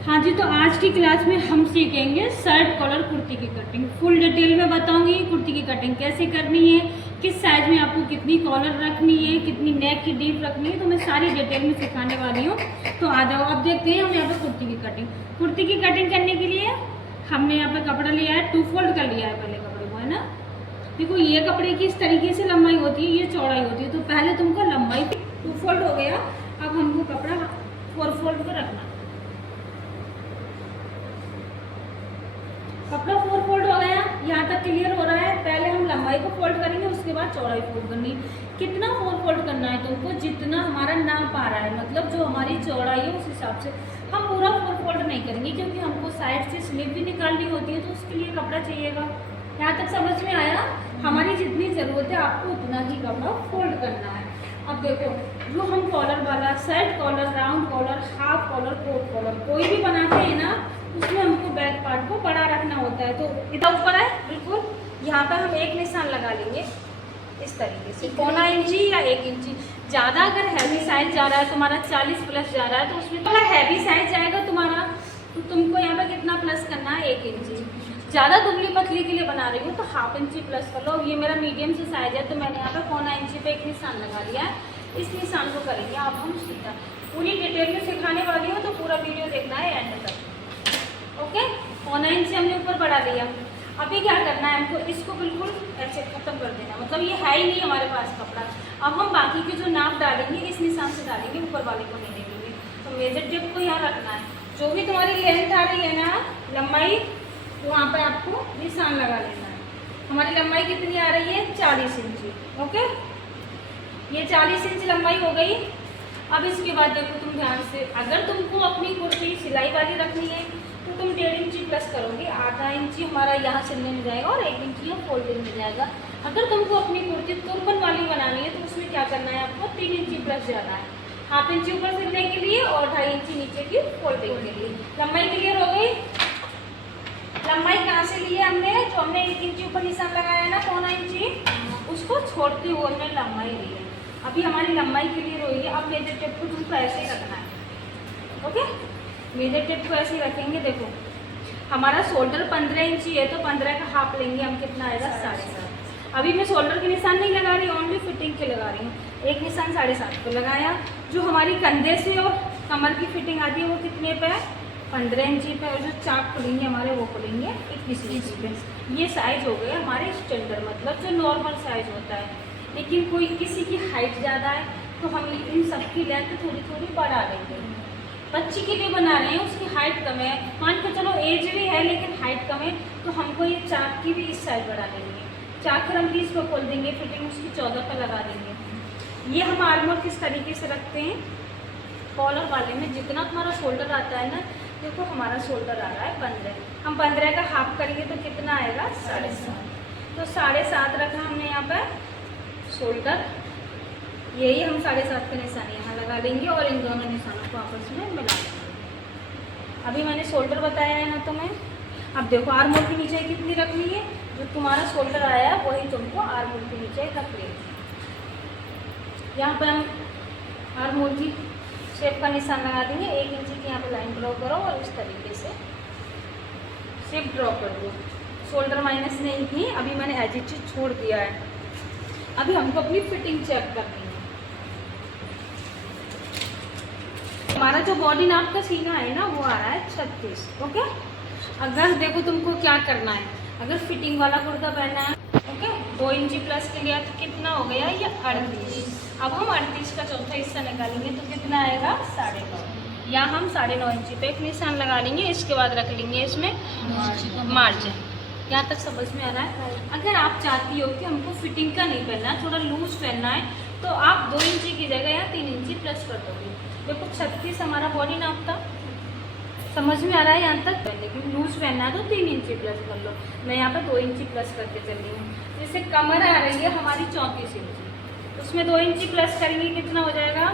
हाँ जी, तो आज की क्लास में हम सीखेंगे शर्ट कॉलर कुर्ती की कटिंग। फुल डिटेल में बताऊंगी कुर्ती की कटिंग कैसे करनी है, किस साइज में आपको कितनी कॉलर रखनी है, कितनी नेक की डीप रखनी है, तो मैं सारी डिटेल में सिखाने वाली हूँ। तो आ जाओ, अब देखते हैं हम यहाँ पर कुर्ती की कटिंग। कुर्ती की कटिंग करने के लिए हमने यहाँ पर कपड़ा लिया है, 2 फोल्ड कर लिया है पहले कपड़े को, है ना। देखो ये कपड़े की इस तरीके से लंबाई होती है, ये चौड़ाई होती है, तो पहले तुमको लंबाई 2 फोल्ड हो गया। अब हमको कपड़ा 4 फोल्ड पर रखना। कपड़ा 4 फोल्ड हो गया, यहाँ तक क्लियर हो रहा है। पहले हम लंबाई को फोल्ड करेंगे, उसके बाद चौड़ाई फोल्ड करनी। कितना 4 फोल्ड करना है तुमको, जितना हमारा नाप आ रहा है, मतलब जो हमारी चौड़ाई है उस हिसाब से। हम पूरा 4 फोल्ड नहीं करेंगे क्योंकि हमको साइड से स्लीव भी निकालनी होती है, तो उसके लिए कपड़ा चाहिएगा। यहाँ तक समझ में आया। हमारी जितनी ज़रूरत है आपको उतना ही कपड़ा फोल्ड करना है। अब देखो, जो हम कॉलर वाला shirt collar, round collar, half collar, coat collar कोई भी बनाते हैं ना, उसमें हमको बैक पार्ट को बड़ा रखना होता है। तो इधर ऊपर है बिल्कुल, यहाँ पर हम एक निशान लगा लेंगे इस तरीके से, 1.25 इंची या 1 इंची। ज़्यादा अगर हैवी साइज जा रहा है तुम्हारा, 40 प्लस जा रहा है, तो उसमें तो अगर हैवी साइज जाएगा तुम्हारा, तो तुमको यहाँ पर कितना प्लस करना है, 1 इंची। ज़्यादा दुबली पतली के लिए बना रही हूँ तो 1/2 इंची प्लस कर लो। ये मेरा मीडियम से साइज है, तो मैंने यहाँ पर 1.25 इंची पे एक निशान लगा लिया है। इस निशान को करेंगे अब हम सीधा। पूरी डिटेल में सिखाने वाली हूँ, तो पूरा वीडियो देखना है एंड तक। ओके, 1.25 इंच हमने ऊपर बढ़ा दिया। अभी क्या करना है हमको, इसको बिल्कुल ऐसे खत्म कर देना, मतलब ये है ही नहीं हमारे पास कपड़ा। अब हम बाकी के जो नाप डालेंगे इस निशान से डालेंगे, ऊपर वाले को नहीं देखेंगे। तो मेजर टेप को यहाँ रखना है। जो भी तुम्हारी लेंथ आ रही है ना, लंबाई, तो वहाँ पर आपको निशान लगा लेना है। हमारी लंबाई कितनी आ रही है, 40 इंची। ओके, ये 40 इंच लंबाई हो गई। अब इसके बाद देखो तुम ध्यान से, अगर तुमको अपनी कुर्ती सिलाई वाली रखनी है तो तुम 1.5 इंची प्लस करोगे। 1/2 इंची हमारा यहाँ सिलने में जाएगा और 1 इंची यहाँ फोल्डिंग में जाएगा। अगर तुमको अपनी कुर्ती तुरपन वाली बनानी है तो उसमें क्या करना है, आपको 3 इंची प्लस जाना है। 1/2 इंची ऊपर सिलने के लिए और 2.5 इंची नीचे की फोल्डिंग के लिए। लंबाई क्लियर हो गई। लंबाई कहाँ से ली है हमने, जो हमने 1 इंची ऊपर निशान लगाया है ना, 1.25 इंची, उसको छोड़ते हुए हमने लंबाई ली है। अभी हमारी लंबाई क्लियर हुई है। अब मेजर टेप को तुमको ऐसे ही रखना है। ओके, मेजर टेप को ऐसे ही रखेंगे। देखो हमारा शोल्डर 15 इंची है, तो 15 का हाफ लेंगे हम, कितना आएगा, 7.5। अभी मैं शोल्डर के निशान नहीं लगा रही, ओनली फिटिंग के लगा रही हूँ। एक निशान 7.5 को लगाया। जो हमारी कंधे से और कमर की फिटिंग आती है वो कितने पे है, 15 इंची पे। और जो चाक खुलेंगे हमारे वो खुलेंगे 21 इंची पे। ये साइज हो गए हमारे स्टैंडर्ड, मतलब जो नॉर्मल साइज होता है। लेकिन कोई किसी की हाइट ज़्यादा है तो हम इन सब की लेंथ थोड़ी थोड़ी बढ़ा देंगे। बच्ची के लिए बना रहे हैं, उसकी हाइट कम है, मान के चलो एज भी है लेकिन हाइट कम है, तो हमको ये चाक की भी इस साइज बढ़ा देंगे। चाक फिर हम 30 को खोल देंगे, फिटिंग उसकी 14 पर लगा देंगे। ये हम आर्मर किस तरीके से रखते हैं, कॉलर वाले में जितना तुम्हारा शोल्डर आता है ना, देखो हमारा शोल्डर आ रहा है 15, हम 15 का हाफ करेंगे तो कितना आएगा, 7.5। तो 7.5 रखा हमने यहाँ पर शोल्डर। यही हम 7.5 का निशान यहाँ लगा देंगे और इन दोनों निशानों को आपस में मिला देंगे। अभी मैंने शोल्डर बताया है ना तुम्हें। अब देखो आर्मोल की नीचे कितनी रखनी है, जो तुम्हारा शोल्डर आया है वही तुमको आर्मोल के नीचे रख लेंगे। यहाँ पर हम आर्मोल की शेप का निशान लगा देंगे। 1 इंची की यहाँ पे लाइन ड्रॉ करो और इस तरीके से शेप ड्रॉ कर दो। शोल्डर माइनस नहीं थी, अभी मैंने एज इट इज छोड़ दिया है। अभी हमको अपनी फिटिंग चेक करनी है। हमारा जो बॉडी नाप का सीना है ना, वो आ रहा है 36। ओके, अगर देखो तुमको क्या करना है, अगर फिटिंग वाला कुर्ता पहनना है, ओके, 2 इंची प्लस के लिए तो कितना हो गया, ये 38। अब हम 38 का चौथा हिस्सा निकालेंगे तो कितना आएगा, 9.5। या हम 9.5 इंची पे एक निशान लगा लेंगे। इसके बाद रख लेंगे इसमें मार्जिन। यहाँ तक समझ में आ रहा है। अगर आप चाहती हो कि हमको फिटिंग का नहीं पहनना, थोड़ा लूज पहनना है, तो आप 2 इंची की जगह या 3 इंची प्लस कर दोगे। देखो 36 हमारा बॉडी नाप था, समझ में आ रहा है यहाँ तक। लेकिन लूज पहनना है तो 3 इंची प्लस कर लो। मैं यहाँ पर 2 इंची प्लस करके चल रही हूँ। जैसे कमर आ रही है हमारी 34 इंची, उसमें 2 इंची प्लस करेंगे, कितना हो जाएगा,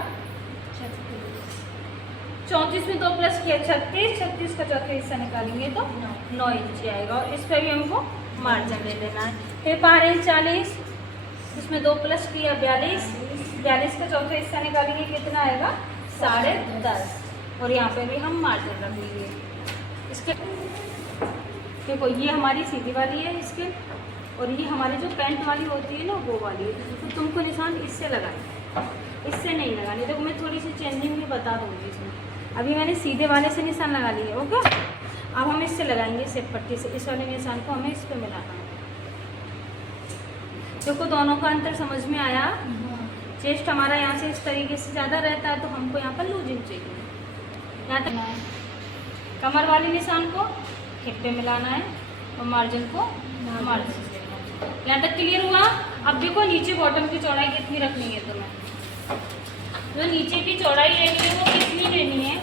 34 में 2 प्लस किया 36। 36 का चौथा हिस्सा निकालेंगे तो 9 इंची आएगा। और इस पर भी हमको मार्जिन ले लेना है। फिर 12 40, इसमें 2 प्लस किया 42। 42 का चौथा हिस्सा निकालेंगे, कितना आएगा, 10.5। और यहाँ पे भी हम मार्जिन रख लेंगे इसके। देखो ये हमारी सीधी वाली है इसके, और ये हमारी जो पैंट वाली होती है ना वो वाली है। तो तुमको निशान इससे लगाना, इससे नहीं लगानी। देखो मैं थोड़ी सी चेंजिंग भी बता दूँगी इसमें। अभी मैंने सीधे वाले से निशान लगा लिए, ओके। अब हम इससे लगाएंगे सेप पट्टी से, इस वाले निशान को हमें इस पर मिलाना है। देखो दोनों का अंतर समझ में आया। चेस्ट हमारा यहाँ से इस तरीके से ज़्यादा रहता है, तो हमको यहाँ पर लूजिंग चाहिए। यहाँ तक कमर वाली निशान को हिप पे मिलाना है और मार्जिन को मार्जिन से। यहाँ तक क्लियर हुआ। अब देखो नीचे बॉटम की चौड़ाई कितनी रखनी है तुम्हें, जो नीचे की चौड़ाई लेनी है वो कितनी लेनी है।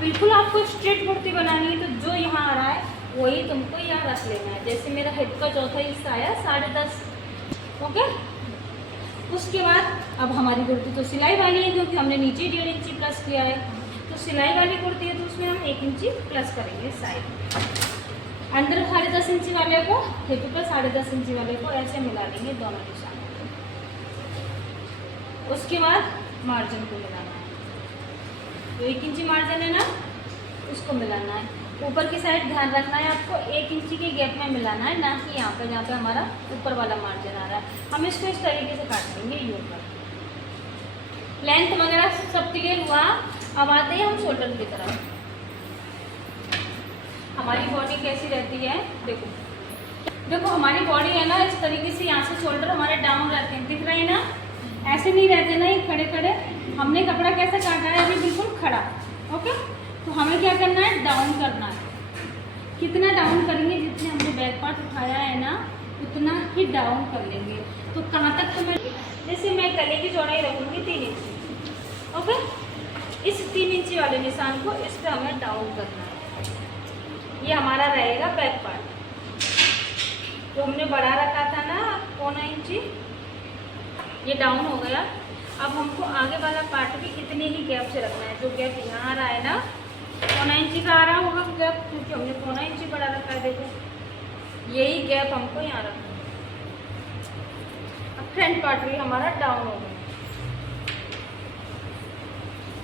बिल्कुल आपको स्ट्रेट कुर्ती बनानी है, तो जो यहाँ आ रहा है वही तुमको यहाँ रख लेना है। जैसे मेरा हिप का चौथा हिस्सा आया 10.5, ओके। उसके बाद अब हमारी कुर्ती तो सिलाई वाली है, क्योंकि हमने नीचे 1.5 इंची प्लस किया है। तो सिलाई वाली कुर्ती है तो उसमें हम 1 इंची प्लस करेंगे साइड। अंदर 10.5 इंची वाले को हिप पर 10.5 इंची वाले को ऐसे मिला लेंगे दोनों निशान। उसके बाद मार्जिन को मिलाना है, तो 1 इंची मार्जिन है ना, उसको मिलाना है। ऊपर की साइड ध्यान रखना है आपको, 1 इंची के गैप में मिलाना है, ना कि यहाँ पर जहाँ पे हमारा ऊपर वाला मार्जिन आ रहा है। हम इसको इस तरीके से काट देंगे ये ऊपर। लेंथ वगैरह सब क्लियर हुआ। अब आते हैं हम शोल्डर की तरफ। हमारी बॉडी कैसी रहती है, देखो देखो हमारी बॉडी है ना इस तरीके से, यहाँ से शोल्डर हमारे डाउन रहते हैं, दिख रहे हैं ना, ऐसे नहीं रहते ना ये खड़े खड़े। हमने कपड़ा कैसे काटा है, अभी बिल्कुल खड़ा, ओके। तो हमें क्या करना है, डाउन करना है। कितना डाउन करेंगे, जितने हमने बैक पार्ट उठाया है ना उतना ही डाउन कर लेंगे। तो कहाँ तक तो मैं, जैसे मैं गले की चौड़ाई रखूँगी 3 इंची, ओके। इस 3 इंची वाले निशान को इस पर हमें डाउन करना है। ये हमारा रहेगा बैक पार्ट, जो हमने बढ़ा रखा था ना 1.25 इंची, ये डाउन हो गया। अब हमको आगे वाला पार्ट भी इतने ही गैप से रखना है। जो गैप यहाँ आ रहा है ना 1.25 इंची का आ रहा होगा गैप, क्योंकि हमने 1.25 इंची बढ़ा रखा है। देखो यही गैप हमको यहाँ रखना है। अब फ्रंट पार्ट भी हमारा डाउन हो गया।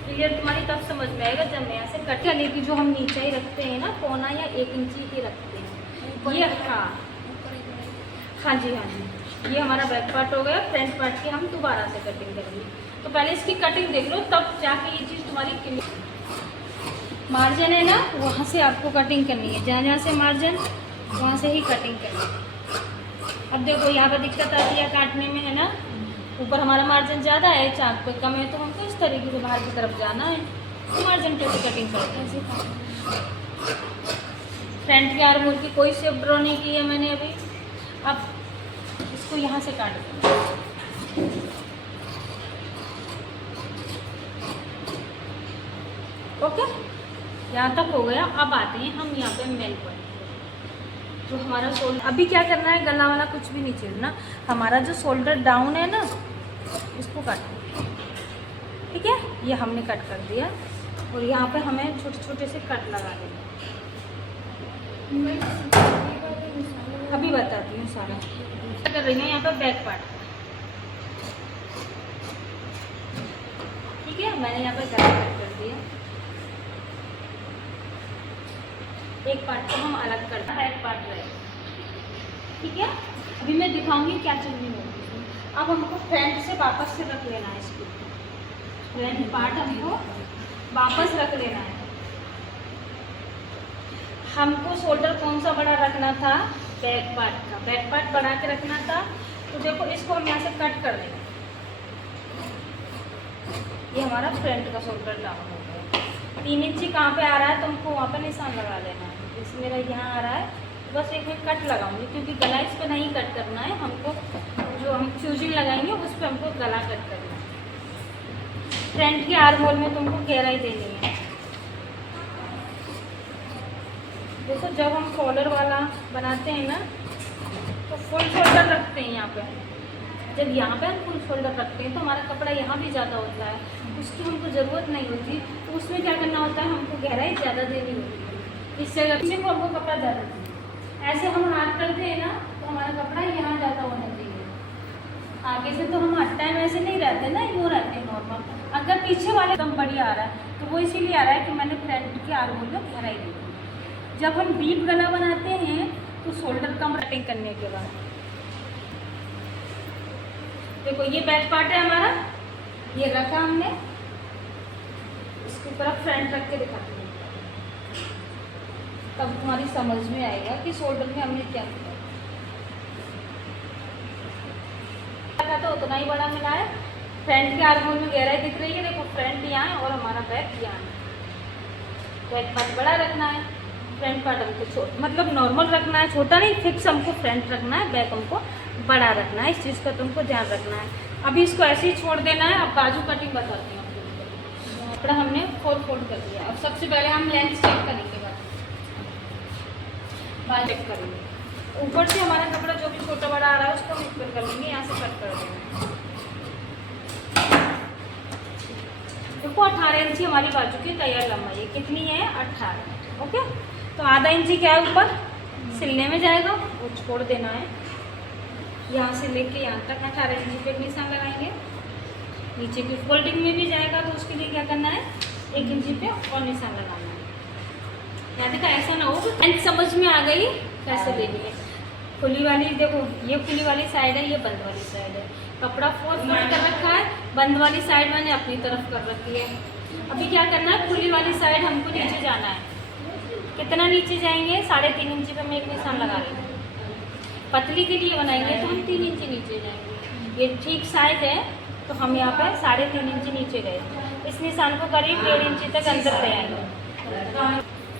क्लियर तुम्हारी तब समझ में आएगा जब मैं यहाँ से कट गले की जो हम नीचे ही रखते हैं ना 1.25 या 1 इंची ही रखते हैं ये। हाँ जी हाँ जी, ये हमारा बैक पार्ट हो गया। फ्रंट पार्ट की हम दोबारा से कटिंग करेंगे। तो पहले इसकी कटिंग देख लो, तब जाके ये चीज़ तुम्हारी क्लियर। मार्जिन है ना, वहाँ से आपको कटिंग करनी है, जहाँ जहाँ से मार्जिन वहाँ से ही कटिंग करनी है। अब देखो यहाँ पर दिक्कत आती है काटने में, है ना, ऊपर हमारा मार्जिन ज़्यादा है, चाक पे कम है, तो हमको इस तरीके से बाहर की तरफ जाना है। तो मार्जिन कैसे कटिंग करते हैं, फ्रंट के आर्म होल की कोई शेप ड्रॉ नहीं की है मैंने अभी। अब इसको यहाँ से काट दें, ओके। यहाँ तक हो गया। अब आते हैं हम यहाँ पे मेन पॉइंट, जो हमारा शोल्डर। अभी क्या करना है, गला वाला कुछ भी नहीं छेड़ना। हमारा जो शोल्डर डाउन है ना इसको काटना, ठीक है। ये हमने कट कर दिया, और यहाँ पे हमें छोटे छोटे से कट लगा देना। अभी बताती हूँ सारा क्या कर रही हूँ। यहाँ पे बैक पार्ट, ठीक है, मैंने यहाँ पे गला कट कर दिया। एक पार्ट को हम अलग करते हैं, एक पार्ट रहेगा, ठीक है। अभी मैं दिखाऊंगी क्या चीज़ें होगी। अब हमको फ्रंट से वापस से रख लेना है, इसको फ्रंट पार्ट हमको वापस रख लेना है। हमको शोल्डर कौन सा बड़ा रखना था, बैक पार्ट का। बैक पार्ट बढ़ा के रखना था। तो देखो इसको हम यहाँ से कट कर देंगे। ये हमारा फ्रंट का शोल्डर डाउन हो गया। 3 इंची कहाँ पे आ रहा है, तुमको वहाँ पर निशान लगा देना है। जैसे मेरा यहाँ आ रहा है, बस एक में कट लगाऊंगी, क्योंकि गला इस पर नहीं कट करना है हमको। जो हम फ्यूजिंग लगाएंगे उस पर हमको गला कट करना है। फ्रंट के आर्म होल में तुमको गहराई देनी है। देखो जब हम कॉलर वाला बनाते हैं ना तो फुल शोल्डर रखते हैं यहाँ पे। जब यहाँ पे हम फुल शोल्डर रखते हैं तो हमारा कपड़ा यहाँ भी ज़्यादा होता है, उसकी हमको ज़रूरत नहीं होती। तो उसमें क्या करना होता है, हमको गहराई ज़्यादा देनी होती है। इससे अगर हमको कपड़ा ज़्यादा चाहिए, ऐसे हम हाथ करते हैं ना तो हमारा कपड़ा यहाँ ज़्यादा होना चाहिए। आगे से तो हम हर टाइम ऐसे नहीं रहते ना, यूँ रहते हैं नॉर्मल। अगर पीछे वाले एकदम बढ़िया आ रहा है तो वो इसीलिए आ रहा है कि मैंने फ्रंट के आर्मोल में गहराई दी थी। जब हम डीप गला बनाते हैं तो शोल्डर कम कटिंग करने के बाद देखो ये बैक पार्ट है हमारा, ये रखा हमने, इसके ऊपर फ्रंट रख के दिखाती हूँ, तब तुम्हारी समझ में आएगा कि शोल्डर में हमने क्या किया। तो उतना ही बड़ा मिला है, फ्रंट के आर्मोल में गहराई दिख रही है, देखो फ्रंट यहाँ है और हमारा बैक यहाँ है। बैक पार्ट बड़ा रखना है, फ्रंट पार्ट हमको छोटा, मतलब नॉर्मल रखना है, छोटा नहीं, फिक्स हमको फ्रंट रखना है, बैक हमको बड़ा रखना है। इस चीज़ का तुमको ध्यान रखना है। अभी इसको ऐसे ही छोड़ देना है। अब बाजू कटिंग बताती हूँ आपको। कपड़ा हमने 4 फोल्ड कर दिया। अब सबसे पहले हम लेंथ चेक करेंगे, बाजू चेक करेंगे। ऊपर से हमारा कपड़ा जो भी छोटा बड़ा आ रहा है उसको हम ऊपर कर लेंगे, यहाँ से कट कर देंगे। देखो 18 इंची हमारी बाजू की तैयार लंबाई है, कितनी है 18। ओके, तो आधा इंची क्या है ऊपर सिलने में जाएगा, वो छोड़ देना है। यहाँ से लेके यहाँ तक 18 इंची पे निशान लगाएंगे। नीचे की फोल्डिंग में भी जाएगा तो उसके लिए क्या करना है, 1 इंची पे और निशान लगाना है। यहाँ देखा ऐसा ना हो कि समझ में आ गई कैसे लेनी है। खुली वाली देखो, ये खुली वाली साइड है, ये बंद वाली साइड है। कपड़ा 4 फोल्ड कर रखा है, बंद वाली साइड मैंने अपनी तरफ कर रखी है। अभी क्या करना है, खुली वाली साइड हमको नीचे जाना है। कितना नीचे जाएंगे, 3.5 इंची पे हम एक निशान लगा लेंगे। पतली के लिए बनाएंगे तो हम 3 इंची नीचे जाएंगे। ये ठीक साइज है तो हम यहाँ पे 3.5 इंची नीचे गए। इस निशान को करीब 1.5 इंची तक अंदर ले आएंगे।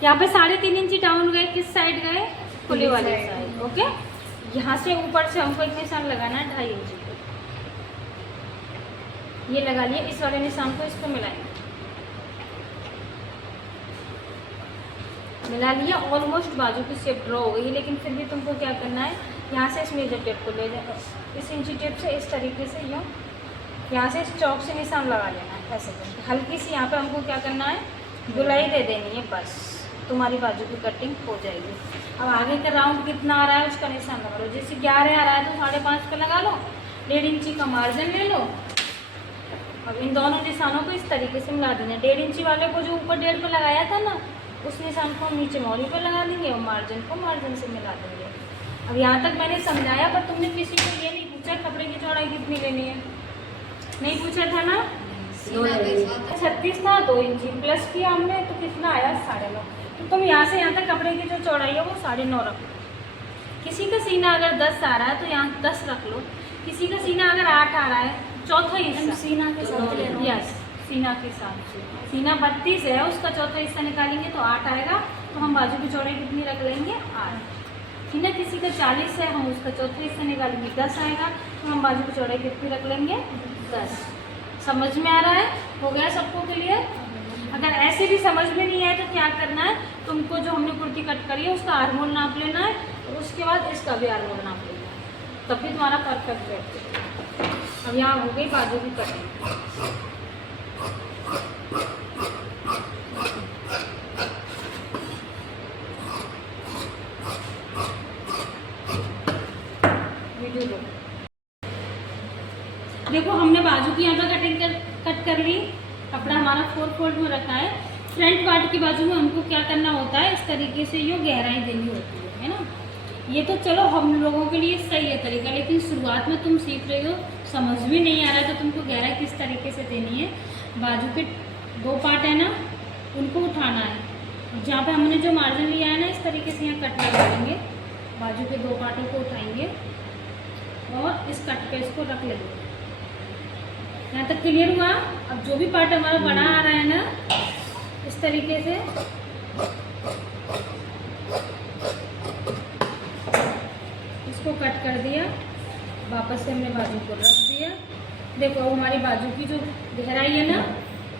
यहाँ पे 3.5 इंची डाउन गए, किस साइड गए, खुली वाली साइड। ओके, यहाँ से ऊपर से हमको एक निशान लगाना है 2.5 इंची पे। ये लगा लिए, इस वाले निशान को इस पर मिलाएंगे, मिला लिया। ऑलमोस्ट बाजू की शेप ड्रॉ हो गई, लेकिन फिर भी तुमको क्या करना है, यहाँ से इस मेजर टेप को ले जाए, इस इंची टेप से इस तरीके से यूँ यहाँ से इस चौक से निशान लगा लेना है ऐसे करके। हल्की सी यहाँ पे हमको क्या करना है, गुलाई दे देनी है, बस तुम्हारी बाजू की कटिंग हो जाएगी। अब आगे का राउंड कितना आ रहा है उसका निशान लगा लो। जैसे 11 आ रहा है तो 5.5 पे लगा लो, 1.5 इंची का मार्जिन ले लो। अब इन दोनों निशानों को इस तरीके से मिला देना। 1.5 इंची वाले को जो ऊपर 1.5 पे लगाया था ना, उस निशान को हम नीचे मौली पर लगा देंगे और मार्जिन को मार्जिन से मिला देंगे। अब यहाँ तक मैंने समझाया, पर तुमने किसी को ये नहीं पूछा कपड़े की चौड़ाई कितनी लेनी है, नहीं पूछा था ना। 36 था, 2 इंची प्लस किया हमने तो कितना आया 9.5। तो तुम यहाँ से यहाँ तक कपड़े की जो चौड़ाई है वो 9.5 रख लो। किसी का सीना अगर 10 आ रहा है तो यहाँ 10 रख लो। किसी का सीना अगर 8 आ रहा है, चौथा हिस्सा सीना के साथ, यस सीना के साथ। सीना 32 है, उसका चौथा हिस्सा निकालेंगे तो 8 आएगा। तो हम बाजू की चौड़ाई कितनी रख लेंगे, 8। सीना किसी का 40 है, हम उसका चौथा हिस्सा निकालेंगे 10 आएगा। तो हम बाजू की चौड़ाई कितनी रख लेंगे, 10। समझ में आ रहा है, हो गया सबको क्लियर। अगर ऐसे भी समझ में नहीं आए तो क्या करना है, तुमको जो हमने कुर्ती कट करी है उसका आर्मोल नाप लेना है और उसके बाद इसका भी आर्मोल नाप लेना है, तब भी तुम्हारा परफेक्ट बैठेगा। अब यहाँ हो गई बाजू की कटिंग। वीडियो देखो, हमने बाजू की यहाँ पर कटिंग कट कर ली। कपड़ा हमारा 4 फोल्ड में रखा है। फ्रंट पार्ट की बाजू में हमको क्या करना होता है, इस तरीके से ये गहराई देनी होती है ना। ये तो चलो हम लोगों के लिए सही है तरीका, लेकिन शुरुआत में तुम सीख रहे हो, समझ भी नहीं आ रहा है तो तुमको गहराई किस तरीके से देनी है। बाजू के 2 पार्ट है ना, उनको उठाना है। जहाँ पे हमने जो मार्जिन लिया है ना, इस तरीके से यहाँ कट लगा देंगे। बाजू के 2 पार्टों को उठाएंगे और इस कट पे इसको रख लेंगे। यहाँ तक क्लियर हुआ। अब जो भी पार्ट हमारा बड़ा आ रहा है ना, इस तरीके से इसको कट कर दिया, वापस से हमने बाजू को रख दिया। देखो अब हमारी बाजू की जो गहराई है ना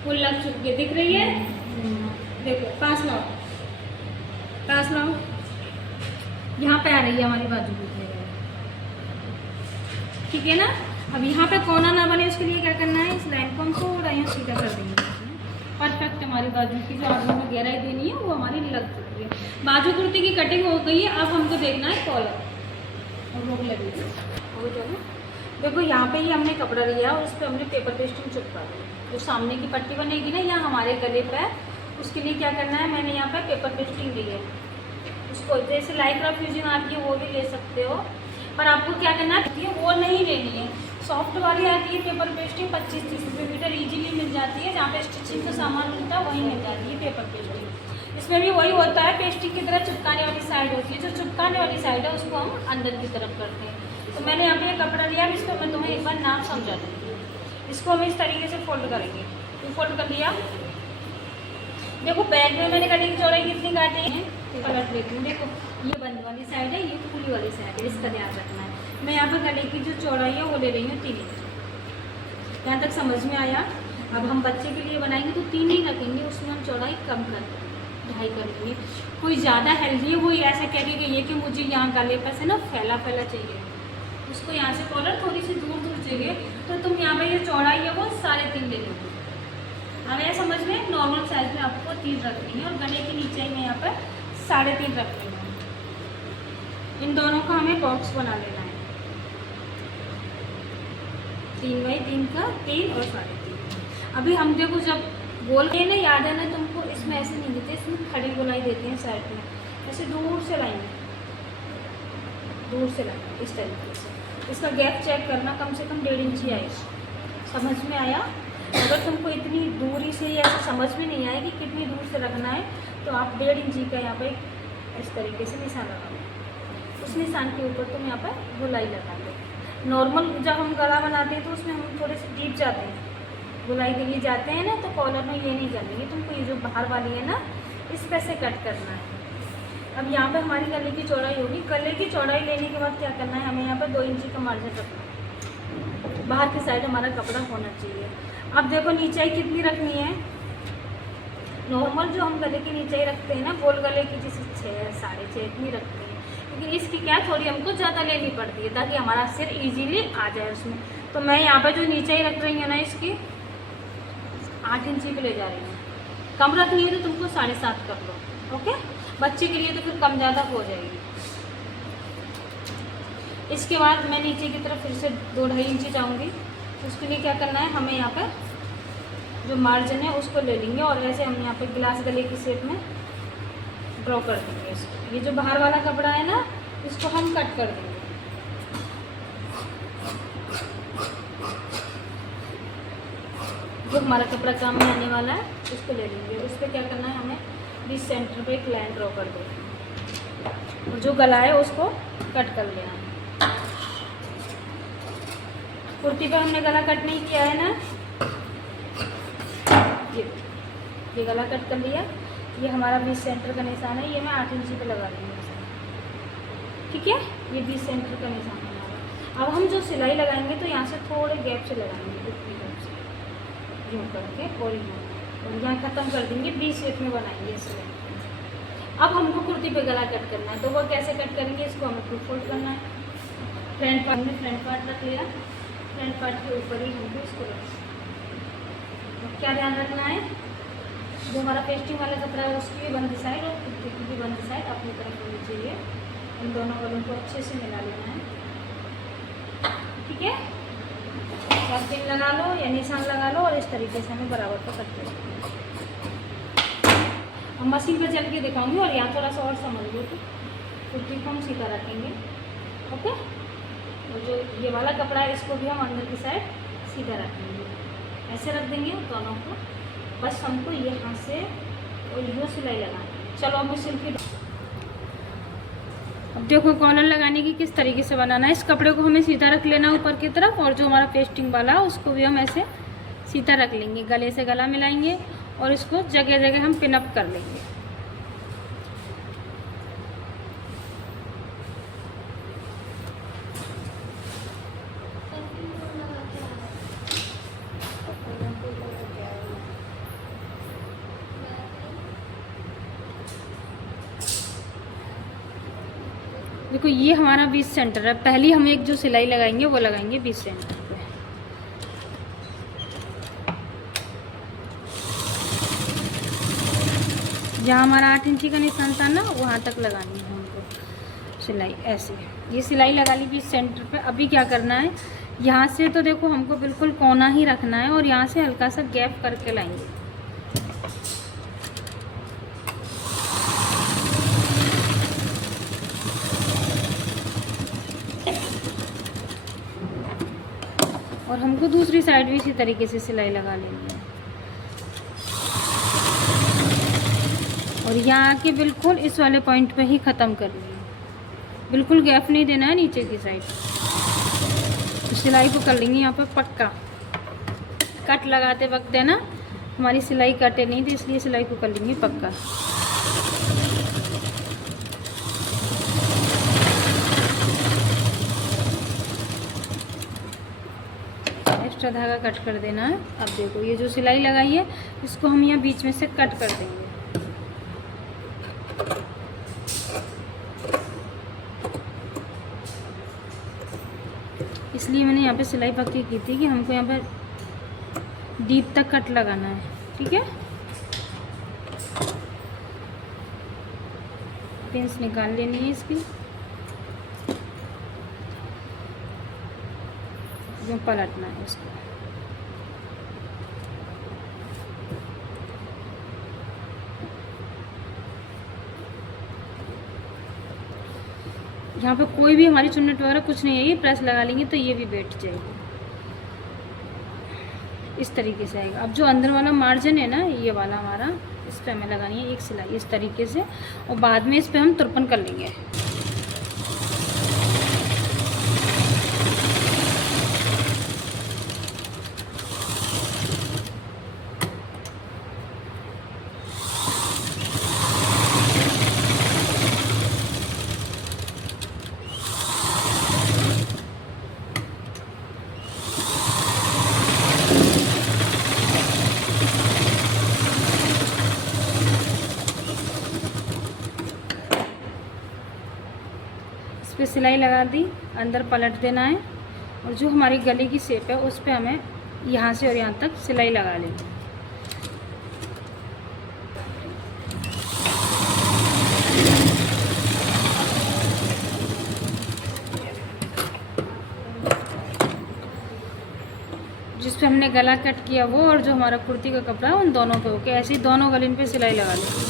वो लग चुकी है, दिख रही है। देखो पास लाओ, पास लाओ, यहाँ पे आ रही है हमारी बाजू की गहराई, ठीक है ना। अब यहाँ पे कोना ना बने उसके लिए क्या करना है, इस लाइन को हम थोड़ा यहाँ सीधा कर देंगे। परफेक्ट हमारी बाजू की जो आर्मोल में गहराई देनी है वो हमारी लग चुकी है। बाजू कुर्ती की कटिंग हो गई है। अब हमको देखना है कॉलर और रोक लगेगी। हो जाओ, देखो यहाँ पे ही हमने कपड़ा लिया और उस पर हमने पेपर पेस्टिंग चिपका दी। जो सामने की पट्टी बनेगी ना यहाँ हमारे गले पे, उसके लिए क्या करना है, मैंने यहाँ पे पेपर पेस्टिंग ली है। उसको जैसे लाइक्रा फ्यूजिंग आती है वो भी ले सकते हो, पर आपको क्या करना है वो नहीं लेनी है। सॉफ्ट वाली आती है पेपर पेस्टिंग, 25-30 रुपये मीटर ईजीली मिल जाती है। जहाँ पे स्टिचिंग का सामान मिलता है वहीं मिल जाती है पेपर पेस्टिंग। इसमें भी वही होता है, पेस्टिंग की तरह चिपकाने वाली साइड होती है। जो चिपकाने वाली साइड है उसको हम अंदर की तरफ करते हैं। तो मैंने यहाँ पे ये कपड़ा लिया, इस पर मैं तुम्हें एक बार नाप समझा दूँगी। इसको हम इस तरीके से फोल्ड करेंगे। ये फोल्ड कर लिया। देखो बैग में मैंने कटिंग चौड़ाई कितनी काटी है, पलट लेती हूँ। देखो ये बंद वाली साइड है, ये खुली वाली साइड है, इसका ध्यान रखना है। मैं यहाँ पर गले की जो चौड़ाई है वो ले रही हूँ 3 इंच। यहाँ तक समझ में आया। अब हम बच्चे के लिए बनाएंगे तो 3 ही रखेंगे, उसमें हम चौड़ाई कम कर देंगे, 2.5 कर देंगे। कोई ज़्यादा हेल्दी है वो ऐसा कह के गई है कि मुझे यहाँ गले पर से ना फैला फैला चाहिए, उसको यहाँ से कॉलर थोड़ी सी दूर दूर चाहिए, तो तुम यहाँ पर ये चौड़ाई है वो 3.5 ले लोगे। हमें समझ में नॉर्मल साइज में आपको 3 रखनी है और गले के नीचे में यहाँ पर 3.5 रखनी है। इन दोनों का हमें बॉक्स बना लेना है। 3x3 का 3 और 3.5। अभी हम देखो जब गोल के ना, याद है ना तुमको, इसमें ऐसे नहीं देते, इसमें खड़ी गोलाई देते हैं साइड में, ऐसे दूर से लाएंगे, दूर से लाएंगे इस तरीके से। इसका गैप चेक करना, कम से कम 1.5 इंच आए। समझ में आया? अगर तुमको इतनी दूरी से ऐसे समझ में नहीं आए कि कितनी दूर से रखना है, तो आप 1.5 इंच का यहाँ पे इस तरीके से निशान लगा लो। उस निशान के ऊपर तुम यहाँ पर गोलाई लगा लो। नॉर्मल जब हम गला बनाते हैं तो उसमें हम थोड़े से डीप जाते हैं, गोलाई के लिए जाते हैं ना, तो कॉलर में ये नहीं करनी है तुमको। ये जो बाहर वाली है ना, इस पे से कट करना है। अब यहाँ पे हमारी गले की चौड़ाई होगी। गले की चौड़ाई लेने के बाद क्या करना है, हमें यहाँ पर 2 इंच का मार्जिन रखना है। बाहर की साइड हमारा कपड़ा होना चाहिए। अब देखो नीचाई कितनी रखनी है। नॉर्मल जो हम गले की नीचाई रखते हैं ना, गोल गले की, जैसे 6, 6.5 इतनी रखते हैं, लेकिन इसकी क्या थोड़ी हमको ज़्यादा लेनी पड़ती है ताकि हमारा सिर इजीली आ जाए उसमें। तो मैं यहाँ पर जो नीचाई रख रही हूँ ना, इसकी 8 इंच पे ले जा रही हूँ। कम रखनी है तो तुमको 7.5 कर लो, ओके। बच्चे के लिए तो फिर कम ज़्यादा हो जाएगी। इसके बाद मैं नीचे की तरफ फिर से 2-2.5 इंच जाऊँगी। उसके लिए क्या करना है, हमें यहाँ पर जो मार्जिन है उसको ले लेंगे और ऐसे हम यहाँ पे ग्लास गले की शेप में ड्रॉ कर देंगे इसको। ये जो बाहर वाला कपड़ा है ना, इसको हम कट कर देंगे। जो हमारा कपड़ा काम में आने वाला है उसको ले लेंगे। उस पर क्या करना है, हमें बीच सेंटर पे एक लाइन ड्रॉ कर देंगे और जो गला है उसको कट कर लेना है। कुर्ती पे हमने गला कट नहीं किया है ना, ये गला कट कर लिया। ये हमारा बीच सेंटर का निशान है, ये मैं 8 इंच पे लगा दूँगी, ठीक है। ये बीच सेंटर का निशान है हमारा। अब हम जो सिलाई लगाएंगे तो यहाँ से थोड़े गैप से लगाएंगे, इतनी गैप से यूँ करके और यहाँ ख़त्म कर देंगे, बीच शेप में बनाएंगे सिलाई। अब हमको कुर्ती पे गला कट करना है, तो वो कैसे कट करेंगे, इसको हमें 2 फोल्ड करना है। फ्रंट पार्ट में फ्रंट पार्ट रख लिया, फ्रंट पार्ट के ऊपर ही हमको इसको रख। क्या ध्यान रखना है, जो हमारा पेस्टिंग वाला कपड़ा है उसकी भी बंद साइड और कुर्ती की भी बंद साइड अपनी तरफ होनी चाहिए। इन दोनों वालों को अच्छे से मिला लेना है, ठीक है। आप पिन लगा लो या निशान लगा लो और इस तरीके से हमें बराबर पर कट करना है। हम मशीन पर चल के दिखाऊंगी और यहाँ थोड़ा सा और समझ लो कि कुर्ती को हम सीधा रखेंगे, ओके। और जो ये वाला कपड़ा है इसको भी हम अंदर की साइड सीधा रखेंगे, ऐसे रख देंगे दोनों को। बस हमको यहाँ से और यूँ सिलाई लगाना है। चलो अब सिल के अब देखो कॉलर लगाने की किस तरीके से बनाना है। इस कपड़े को हमें सीधा रख लेना ऊपर की तरफ और जो हमारा पेस्टिंग वाला है उसको भी हम ऐसे सीधा रख लेंगे। गले से गला मिलाएंगे और इसको जगह जगह हम पिन अप कर लेंगे। देखो ये हमारा बीच सेंटर है। पहली हम एक जो सिलाई लगाएंगे वो लगाएंगे बीच सेंटर पे। जहाँ हमारा 8 इंची का निशान था ना, वहाँ तक लगानी है हमको सिलाई। ऐसे ये सिलाई लगा ली बीच सेंटर पे। अभी क्या करना है, यहाँ से तो देखो हमको बिल्कुल कोना ही रखना है और यहाँ से हल्का सा गैप करके लाएंगे। और हमको दूसरी साइड भी इसी तरीके से सिलाई लगा लेनी है। और यहाँ आके बिल्कुल इस वाले पॉइंट पे ही ख़त्म करनी है, बिल्कुल गैप नहीं देना है नीचे की साइड। तो सिलाई को कर लेंगे यहाँ पर पक्का। कट लगाते वक्त है ना हमारी सिलाई कटे नहीं, तो इसलिए सिलाई को कर लेंगे पक्का। एक्स्ट्रा धागा कट कर देना है। अब देखो ये जो सिलाई लगाई है इसको हम यहाँ बीच में से कट कर देंगे। इसलिए मैंने यहाँ पे सिलाई पक्की की थी कि हमको यहाँ पर डीप तक कट लगाना है। ठीक है, पिंस निकाल लेनी है इसकी, जो पलटना है इसको। यहाँ पे कोई भी हमारी चुन्नट वगैरह कुछ नहीं है, ये प्रेस लगा लेंगे तो ये भी बैठ जाएगी। इस तरीके से आएगा। अब जो अंदर वाला मार्जिन है ना ये वाला हमारा, इस पर हमें लगानी है एक सिलाई इस तरीके से, और बाद में इस पर हम तुरपन कर लेंगे। पे सिलाई लगा दी, अंदर पलट देना है, और जो हमारी गले की शेप है उस पे हमें यहाँ से और यहाँ तक सिलाई लगा लेनी है। जिस पे हमने गला कट किया वो और जो हमारा कुर्ती का कपड़ा है उन दोनों पे होके ऐसे ही दोनों गले पे सिलाई लगा लेंगे।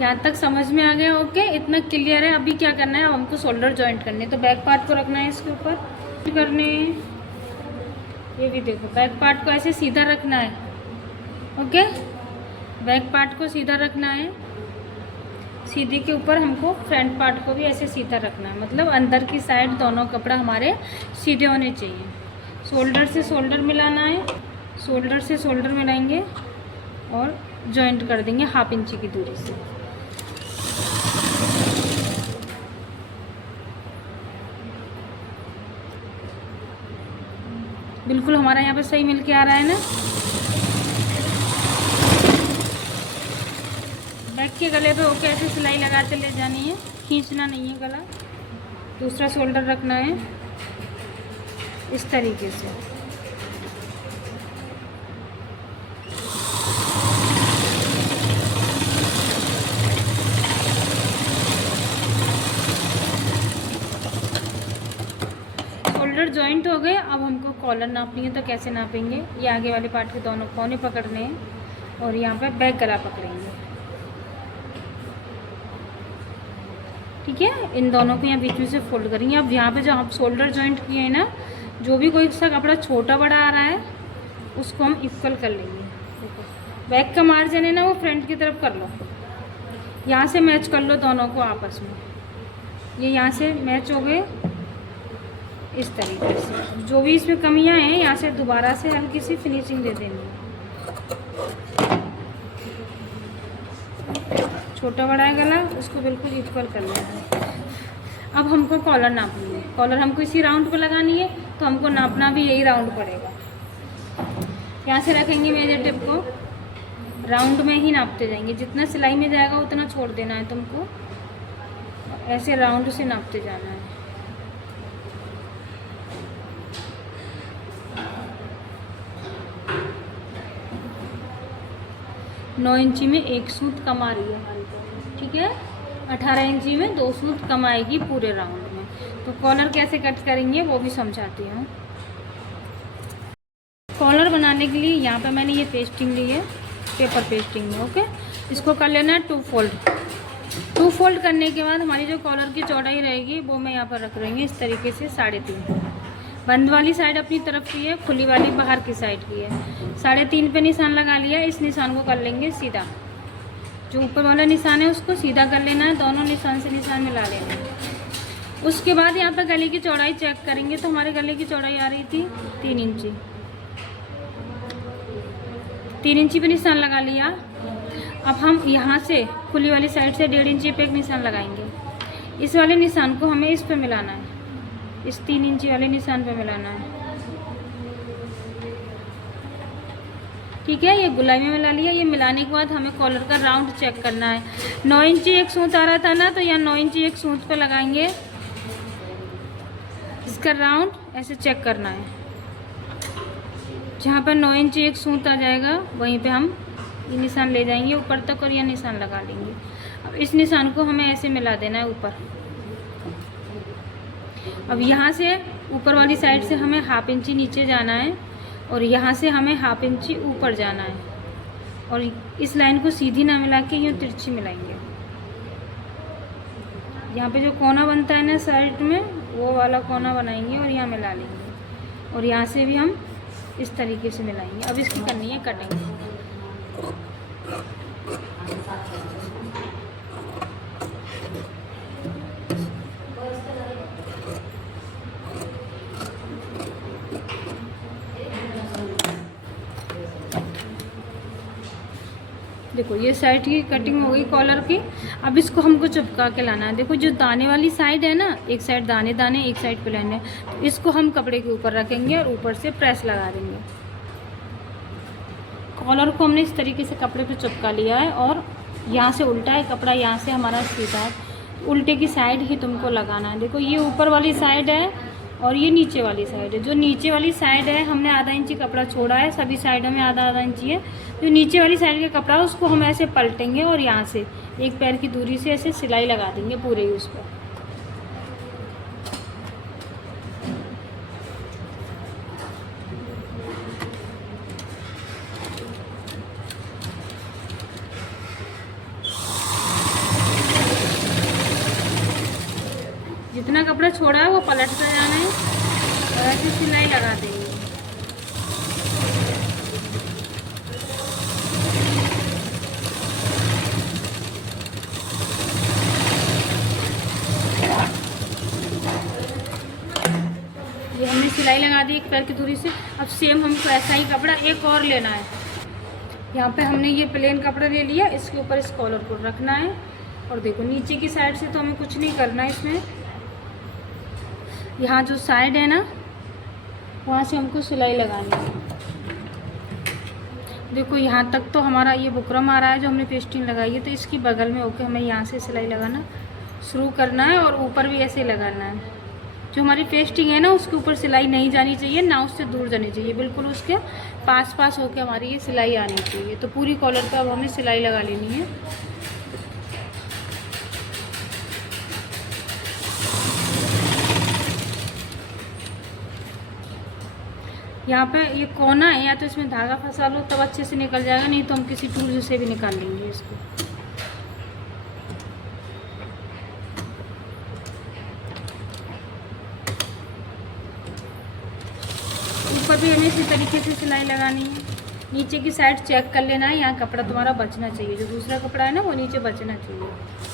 यहाँ तक समझ में आ गया? ओके, इतना क्लियर है। अभी क्या करना है, हमको शोल्डर जॉइंट करने, तो बैक पार्ट को रखना है इसके ऊपर करने। ये भी देखो बैक पार्ट को ऐसे सीधा रखना है। ओके, बैक पार्ट को सीधा रखना है, सीधे के ऊपर हमको फ्रंट पार्ट को भी ऐसे सीधा रखना है, मतलब अंदर की साइड दोनों कपड़ा हमारे सीधे होने चाहिए। शोल्डर से शोल्डर मिलाना है, शोल्डर से शोल्डर मिलाएंगे और जॉइंट कर देंगे 1/2 इंच की दूरी से। बिल्कुल हमारा यहाँ पे सही मिल के आ रहा है ना। बैक के गले पे होके ऐसे सिलाई लगाते ले जानी है, खींचना नहीं है गला। दूसरा शोल्डर रखना है इस तरीके से। शोल्डर जॉइंट हो गए। अब हमको कॉलर नापनी है, तो कैसे नापेंगे, ये आगे वाले पार्ट के दोनों कोने पकड़ने हैं और यहाँ पे बैक गला पकड़ेंगे। ठीक है, इन दोनों को यहाँ बीच में से फोल्ड करेंगे। अब यहाँ पे जो हम शोल्डर जॉइंट किए हैं ना, जो भी कोई सा कपड़ा छोटा बड़ा आ रहा है उसको हम इक्वल कर लेंगे। देखो बैक का मार्जिन है ना वो फ्रंट की तरफ कर लो, यहाँ से मैच कर लो दोनों को आपस में। ये यहाँ से मैच हो गए इस तरीके से। जो भी इसमें कमियां हैं यहाँ से दोबारा से हल्की सी फिनिशिंग दे देनी है। छोटा बड़ा है गला, उसको बिल्कुल इक्वल कर लेना है। अब हमको कॉलर नापनी है। कॉलर हमको इसी राउंड पे लगानी है, तो हमको नापना भी यही राउंड पड़ेगा। यहाँ से रखेंगे मेजर टेप को, राउंड में ही नापते जाएंगे। जितना सिलाई में जाएगा उतना छोड़ देना है तुमको, ऐसे राउंड से नापते जाना है। 9 इंची में 1 सूत कम आ रही है हमारी कॉलर, ठीक है। 18 इंची में 2 सूत कम आएगी पूरे राउंड में। तो कॉलर कैसे कट करेंगे वो भी समझाती हूँ। कॉलर बनाने के लिए यहाँ पे मैंने ये पेस्टिंग ली है, पेपर पेस्टिंग में, ओके। इसको कर लेना है 2 फोल्ड। 2 फोल्ड करने के बाद हमारी जो कॉलर की चौड़ाई रहेगी वो मैं यहाँ पर रख रही हूँ इस तरीके से 3.5। बंद वाली साइड अपनी तरफ की है, खुली वाली बाहर की साइड की है। 3.5 पे निशान लगा लिया। इस निशान को कर लेंगे सीधा। जो ऊपर वाला निशान है उसको सीधा कर लेना है, दोनों निशान से निशान मिला लेना है। उसके बाद यहाँ पर गले की चौड़ाई चेक करेंगे तो हमारे गले की चौड़ाई आ रही थी 3 इंची। 3 इंची पे निशान लगा लिया। अब हम यहाँ से खुली वाली साइड से 1.5 इंची पे एक निशान लगाएंगे। इस वाले निशान को हमें इस पे मिलाना है, इस 3 इंची वाले निशान पे मिलाना है, ठीक है। ये गुलाई में मिला लिया। ये मिलाने के बाद हमें कॉलर का राउंड चेक करना है। 9 इंची एक सूत आ रहा था ना, तो यहाँ 9 इंची एक सूत पे लगाएंगे। इसका राउंड ऐसे चेक करना है। जहाँ पर 9 इंची एक सूत आ जाएगा वहीं पे हम ये निशान ले जाएंगे ऊपर तक और यह निशान लगा लेंगे। अब इस निशान को हमें ऐसे मिला देना है ऊपर। अब यहाँ से ऊपर वाली साइड से हमें 1/2 इंची नीचे जाना है और यहाँ से हमें 1/2 इंची ऊपर जाना है और इस लाइन को सीधी ना मिला के यूँ तिरछी मिलाएंगे। यहाँ पे जो कोना बनता है ना साइड में, वो वाला कोना बनाएंगे और यहाँ मिला लेंगे और यहाँ से भी हम इस तरीके से मिलाएंगे। अब इसकी करनी है कटिंग। देखो ये साइड की कटिंग हो गई कॉलर की। अब इसको हमको चिपका के लाना है। देखो जो दाने वाली साइड है ना, एक साइड दाने दाने, एक साइड प्लेन है, तो इसको हम कपड़े के ऊपर रखेंगे और ऊपर से प्रेस लगा देंगे। कॉलर को हमने इस तरीके से कपड़े पे चिपका लिया है और यहाँ से उल्टा है कपड़ा, यहाँ से हमारा सीधा है। उल्टे की साइड ही तुमको लगाना है। देखो ये ऊपर वाली साइड है और ये नीचे वाली साइड है। जो नीचे वाली साइड है हमने 1/2 इंची कपड़ा छोड़ा है, सभी साइडों में आधा इंची है। जो नीचे वाली साइड का कपड़ा है उसको हम ऐसे पलटेंगे और यहाँ से एक पैर की दूरी से ऐसे सिलाई लगा देंगे पूरे उस पर। जितना कपड़ा छोड़ा है वो पलट कर जाना है और ऐसे सिलाई लगा देंगे। ये हमने सिलाई लगा दी एक पैर की दूरी से। अब सेम हमको ऐसा ही कपड़ा एक और लेना है। यहाँ पे हमने ये प्लेन कपड़ा ले लिया, इसके ऊपर इस कॉलर को रखना है और देखो नीचे की साइड से तो हमें कुछ नहीं करना है इसमें। यहाँ जो साइड है ना वहाँ से हमको सिलाई लगानी है। देखो यहाँ तक तो हमारा ये बुकरम आ रहा है जो हमने पेस्टिंग लगाई है, तो इसकी बगल में होकर हमें यहाँ से सिलाई लगाना शुरू करना है और ऊपर भी ऐसे लगाना है। जो हमारी पेस्टिंग है ना उसके ऊपर सिलाई नहीं जानी चाहिए, ना उससे दूर जानी चाहिए, बिल्कुल उसके पास पास होकर हमारी ये सिलाई आनी चाहिए। तो पूरी कॉलर पे अब हमें सिलाई लगा लेनी है। यहाँ पे ये कोना है, या तो इसमें धागा फंसा लो तब अच्छे से निकल जाएगा, नहीं तो हम किसी टूल से भी निकाल लेंगे इसको। ऊपर भी हमें इसी तरीके से सिलाई लगानी है। नीचे की साइड चेक कर लेना है, यहाँ कपड़ा तुम्हारा बचना चाहिए, जो दूसरा कपड़ा है ना वो नीचे बचना चाहिए।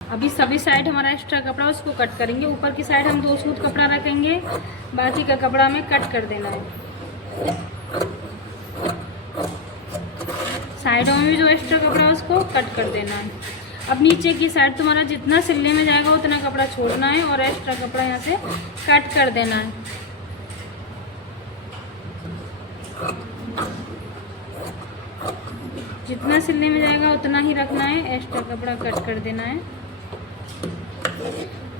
अभी सभी साइड हमारा एक्स्ट्रा कपड़ा उसको कट करेंगे। ऊपर की साइड हम 2 सूत कपड़ा रखेंगे, बाकी का कपड़ा हमें कट कर देना है। साइडों में भी जो एक्स्ट्रा कपड़ा है उसको कट कर देना है। अब नीचे की साइड तुम्हारा जितना सिलने में जाएगा उतना कपड़ा छोड़ना है और एक्स्ट्रा कपड़ा यहाँ से कट कर देना है। जितना सिलने में जाएगा उतना ही रखना है, एक्स्ट्रा कपड़ा कट कर देना है।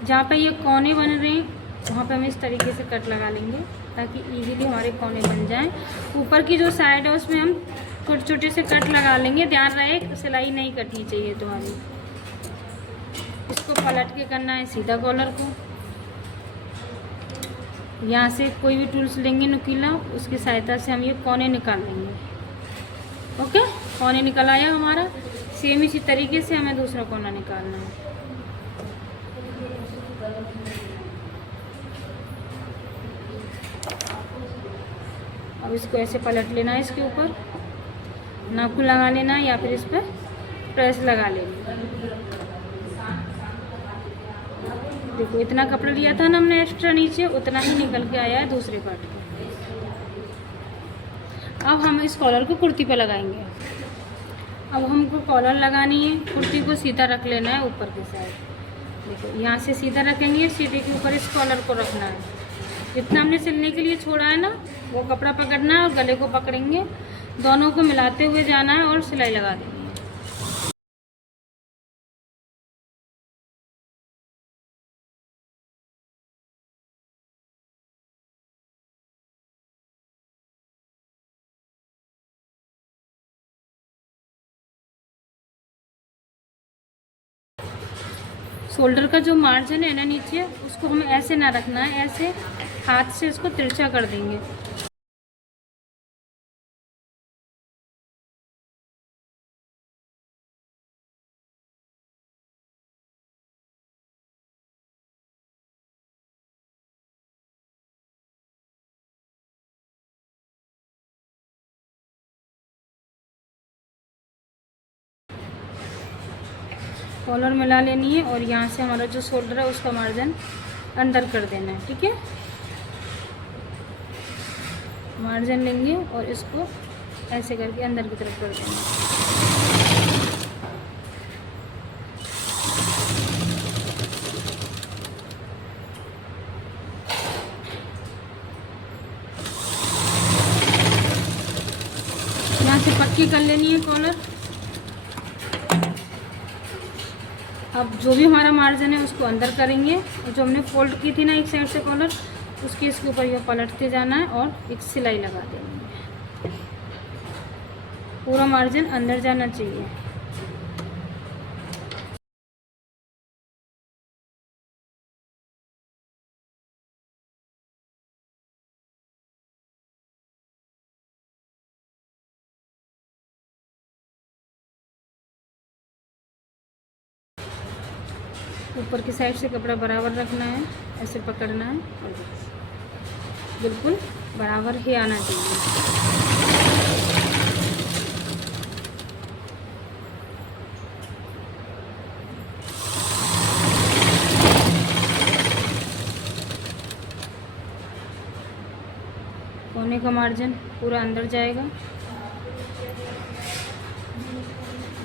जहाँ पे ये कोने बन रहे हैं वहाँ पे हम इस तरीके से कट लगा लेंगे ताकि इजीली हमारे कोने बन जाएं। ऊपर की जो साइड है उसमें हम छोटे छोटे से कट लगा लेंगे। ध्यान रहे सिलाई नहीं कटनी चाहिए तुम्हारी। इसको पलट के करना है सीधा कॉलर को। यहाँ से कोई भी टूल्स लेंगे नुकीला, उसकी सहायता से हम ये कोने निकाल लेंगे। ओके, कोने निकल आया हमारा। सेम इसी तरीके से हमें दूसरा कोना निकालना है। अब इसको ऐसे पलट लेना है, इसके ऊपर नाखून लगा लेना है या फिर इस पर प्रेस लगा लेना। देखो इतना कपड़ा लिया था ना हमने एक्स्ट्रा नीचे, उतना ही निकल के आया है दूसरे पार्ट में। अब हम इस कॉलर को कुर्ती पे लगाएंगे। अब हमको कॉलर लगानी है, कुर्ती को सीधा रख लेना है ऊपर की साइड। देखो यहाँ से सीधा रखेंगे, सीधे के ऊपर इस कॉलर को रखना है। जितना हमने सिलने के लिए छोड़ा है ना वो कपड़ा पकड़ना है और गले को पकड़ेंगे, दोनों को मिलाते हुए जाना है और सिलाई लगा देंगे। शोल्डर का जो मार्जिन है ना नीचे, उसको हमें ऐसे ना रखना है, ऐसे हाथ से इसको तिरछा कर देंगे। कॉलर मिला लेनी है और यहाँ से हमारा जो शोल्डर है उसका मार्जिन अंदर कर देना है। ठीक है, मार्जिन लेंगे और इसको ऐसे करके अंदर की तरफ कर देंगे। यहाँ से पक्की कर लेनी है कॉलर। अब जो भी हमारा मार्जिन है उसको अंदर करेंगे और जो हमने फोल्ड की थी ना एक साइड से कॉलर, उसके इसके ऊपर ये पलटते जाना है और एक सिलाई लगा देनी है। पूरा मार्जिन अंदर जाना चाहिए। ऊपर की साइड से कपड़ा बराबर रखना है, ऐसे पकड़ना है और बिल्कुल बराबर ही आना चाहिए। कोने का मार्जिन पूरा अंदर जाएगा।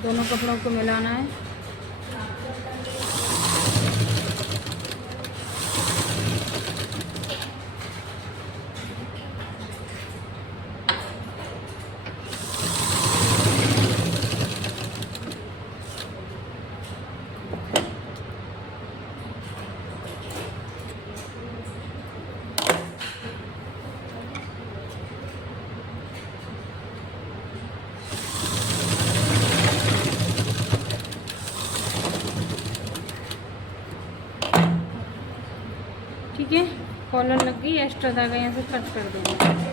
दोनों कपड़ों को मिलाना है। ठीक है, कॉलर लग गई, एक्स्ट्रा धागा यहाँ से कट कर देंगे।